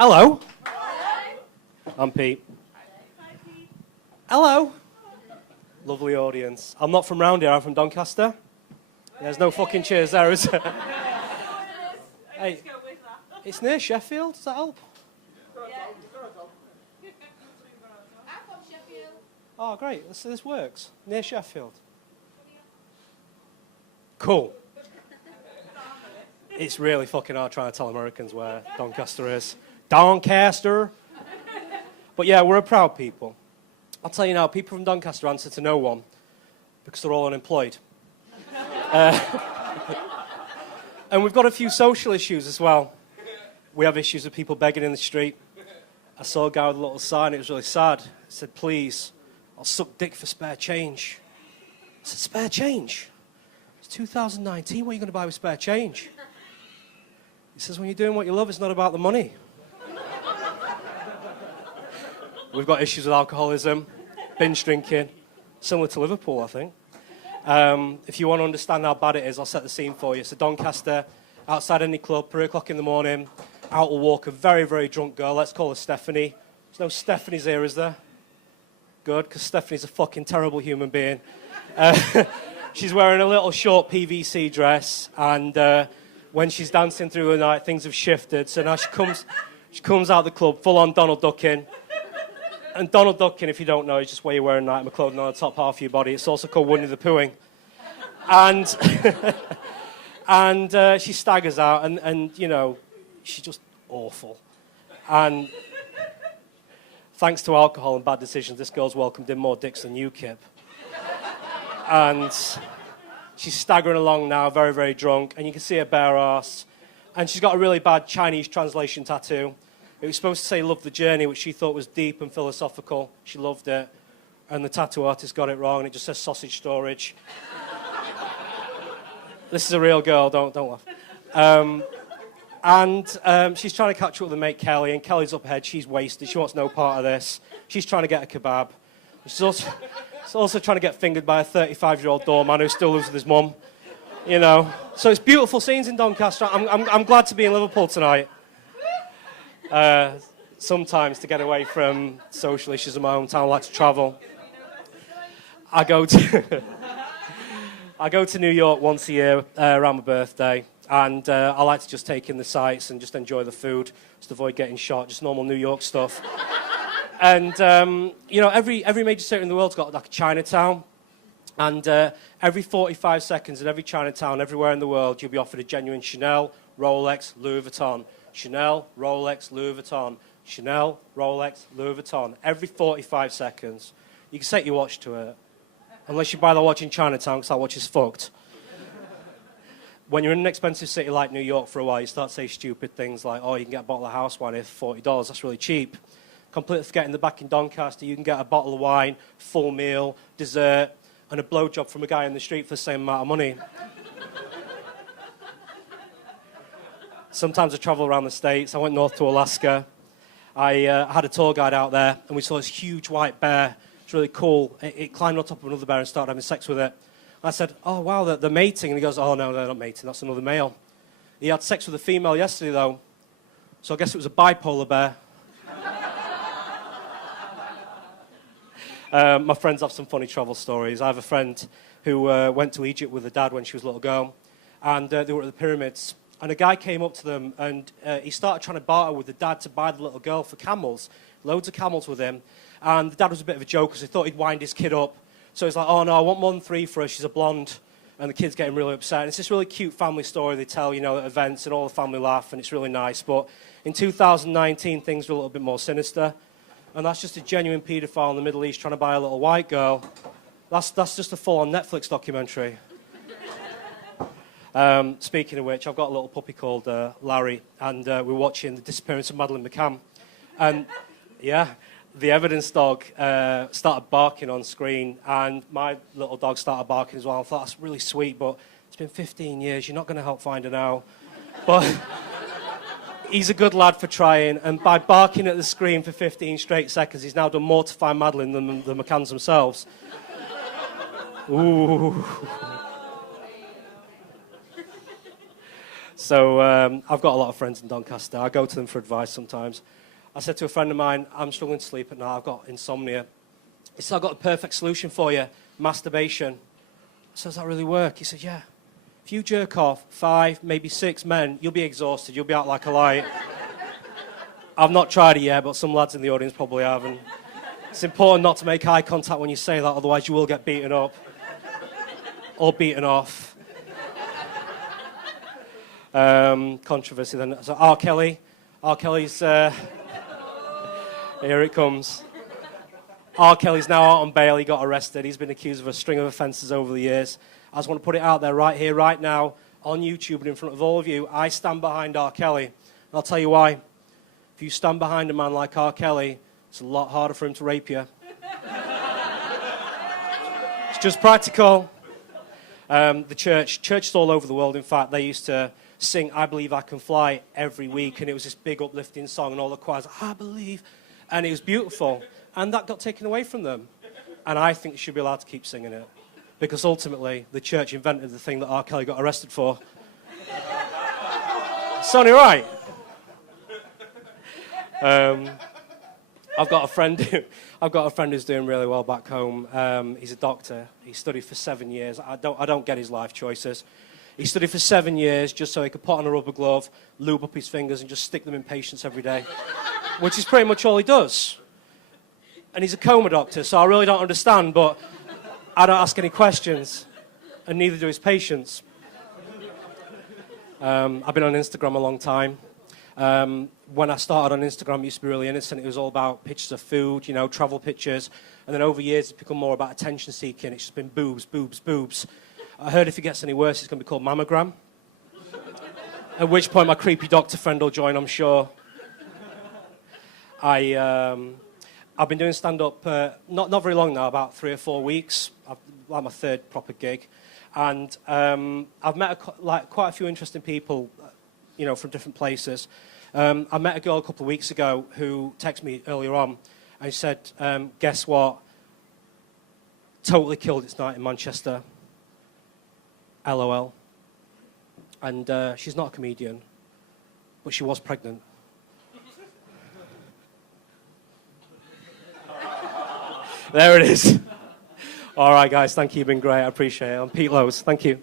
Hello. I'm Pete. Hi, Pete. Hello. Lovely audience. I'm not from round here, I'm from Doncaster. There's no fucking cheers there, is there? Hey, it's near Sheffield, does that help? I'm from Sheffield. Oh, great, this works. Near Sheffield. Cool. It's really fucking hard trying to tell Americans where Doncaster is. Doncaster. But yeah, we're a proud people. I'll tell you now, people from Doncaster answer to no one because they're all unemployed. And we've got a few social issues as well. We have issues with people begging in the street. I saw a guy with a little sign, it was really sad. It said, please, I'll suck dick for spare change. I said, spare change? It's 2019, what are you going to buy with spare change? He says, when you're doing what you love, it's not about the money. We've got issues with alcoholism, binge drinking, similar to Liverpool, I think. If you want to understand how bad it is, I'll set the scene for you. So Doncaster, outside any club, 3 o'clock in the morning, out will walk a very, very drunk girl. Let's call her Stephanie. There's no Stephanies here, is there? Good, because Stephanie's a fucking terrible human being. She's wearing a little short PVC dress, and when she's dancing through the night, things have shifted. So now she comes out the club full-on Donald Ducking. And Donald Ducking, if you don't know, is just where you're wearing nightmare clothing on the top half of your body. It's also called Winnie the Poohing. And she staggers out, and you know, she's just awful. And thanks to alcohol and bad decisions, this girl's welcomed in more dicks than UKIP. And she's staggering along now, very, very drunk, and you can see her bare arse. And she's got a really bad Chinese translation tattoo. It was supposed to say, love the journey, which she thought was deep and philosophical. She loved it. And the tattoo artist got it wrong, and it just says sausage storage. This is a real girl, don't laugh. She's trying to catch up with her mate Kelly, and Kelly's up ahead. She's wasted. She wants no part of this. She's trying to get a kebab. She's also trying to get fingered by a 35-year-old doorman who still lives with his mum. You know. So it's beautiful scenes in Doncaster. I'm glad to be in Liverpool tonight. Sometimes to get away from social issues in my hometown, I like to travel. I go to New York once a year around my birthday, and I like to just take in the sights and just enjoy the food, just avoid getting shot, just normal New York stuff. And you know, every major city in the world's got like a Chinatown, and every 45 seconds in every Chinatown, everywhere in the world, you'll be offered a genuine Chanel, Rolex, Louis Vuitton. Chanel, Rolex, Louis Vuitton. Chanel, Rolex, Louis Vuitton. Every 45 seconds. You can set your watch to it. Unless you buy the watch in Chinatown, because that watch is fucked. When you're in an expensive city like New York for a while, you start to say stupid things like, oh, you can get a bottle of house wine here for $40. That's really cheap. Completely forgetting that back in Doncaster, you can get a bottle of wine, full meal, dessert, and a blowjob from a guy in the street for the same amount of money. Sometimes I travel around the States. I went north to Alaska. I had a tour guide out there, and we saw this huge white bear. It's really cool. It climbed on top of another bear and started having sex with it. I said, oh, wow, they're mating. And he goes, oh, no, they're not mating. That's another male. He had sex with a female yesterday, though. So I guess it was a bipolar bear. My friends have some funny travel stories. I have a friend who went to Egypt with her dad when she was a little girl, and they were at the pyramids. And a guy came up to them, and he started trying to barter with the dad to buy the little girl for camels. Loads of camels with him. And the dad was a bit of a joke, because he thought he'd wind his kid up. So he's like, oh, no, I want more than 3 for her. She's a blonde. And the kid's getting really upset. And it's this really cute family story they tell, you know, at events, and all the family laugh, and it's really nice. But in 2019, things are a little bit more sinister. And that's just a genuine paedophile in the Middle East trying to buy a little white girl. That's just a full-on Netflix documentary. Speaking of which, I've got a little puppy called Larry, and we're watching The Disappearance of Madeleine McCann. And, yeah, the evidence dog started barking on screen, and my little dog started barking as well. I thought, that's really sweet, but it's been 15 years. You're not going to help find her now. But he's a good lad for trying, and by barking at the screen for 15 straight seconds, he's now done more to find Madeleine than the McCanns themselves. Ooh. So I've got a lot of friends in Doncaster. I go to them for advice sometimes. I said to a friend of mine, I'm struggling to sleep at night. I've got insomnia. He said, I've got the perfect solution for you, masturbation. So does that really work? He said, yeah. If you jerk off 5, maybe 6 men, you'll be exhausted. You'll be out like a light. I've not tried it yet, but some lads in the audience probably have. And it's important not to make eye contact when you say that, otherwise you will get beaten up or beaten off. Controversy then. So R. Kelly's, here it comes. R. Kelly's now out on bail. He got arrested. He's been accused of a string of offences over the years. I just want to put it out there right here, right now, on YouTube and in front of all of you. I stand behind R. Kelly. And I'll tell you why. If you stand behind a man like R. Kelly, it's a lot harder for him to rape you. It's just practical. The churches all over the world, in fact, they used to sing I Believe I Can Fly every week, and it was this big uplifting song, and all the choirs, I believe, and it was beautiful. And that got taken away from them. And I think they should be allowed to keep singing it. Because ultimately, the church invented the thing that R. Kelly got arrested for. It's only right. I've got a friend who's doing really well back home. He's a doctor. He studied for 7 years. I don't get his life choices. He studied for 7 years just so he could put on a rubber glove, lube up his fingers, and just stick them in patients every day. Which is pretty much all he does. And he's a coma doctor, so I really don't understand, but I don't ask any questions, and neither do his patients. I've been on Instagram a long time. When I started on Instagram, it used to be really innocent. It was all about pictures of food, you know, travel pictures. And then over years, it's become more about attention seeking. It's just been boobs, boobs, boobs. I heard if it gets any worse, it's going to be called mammogram. At which point, my creepy doctor friend will join, I'm sure. I've been doing stand-up not very long now, about 3 or 4 weeks. Like my 3rd proper gig. And I've met quite a few interesting people, you know, from different places. I met a girl a couple of weeks ago who texted me earlier on and said, guess what? Totally killed its night in Manchester. LOL. And she's not a comedian, but she was pregnant. There it is. All right, guys, thank you. You've been great. I appreciate it. I'm Pete Lowe's. Thank you.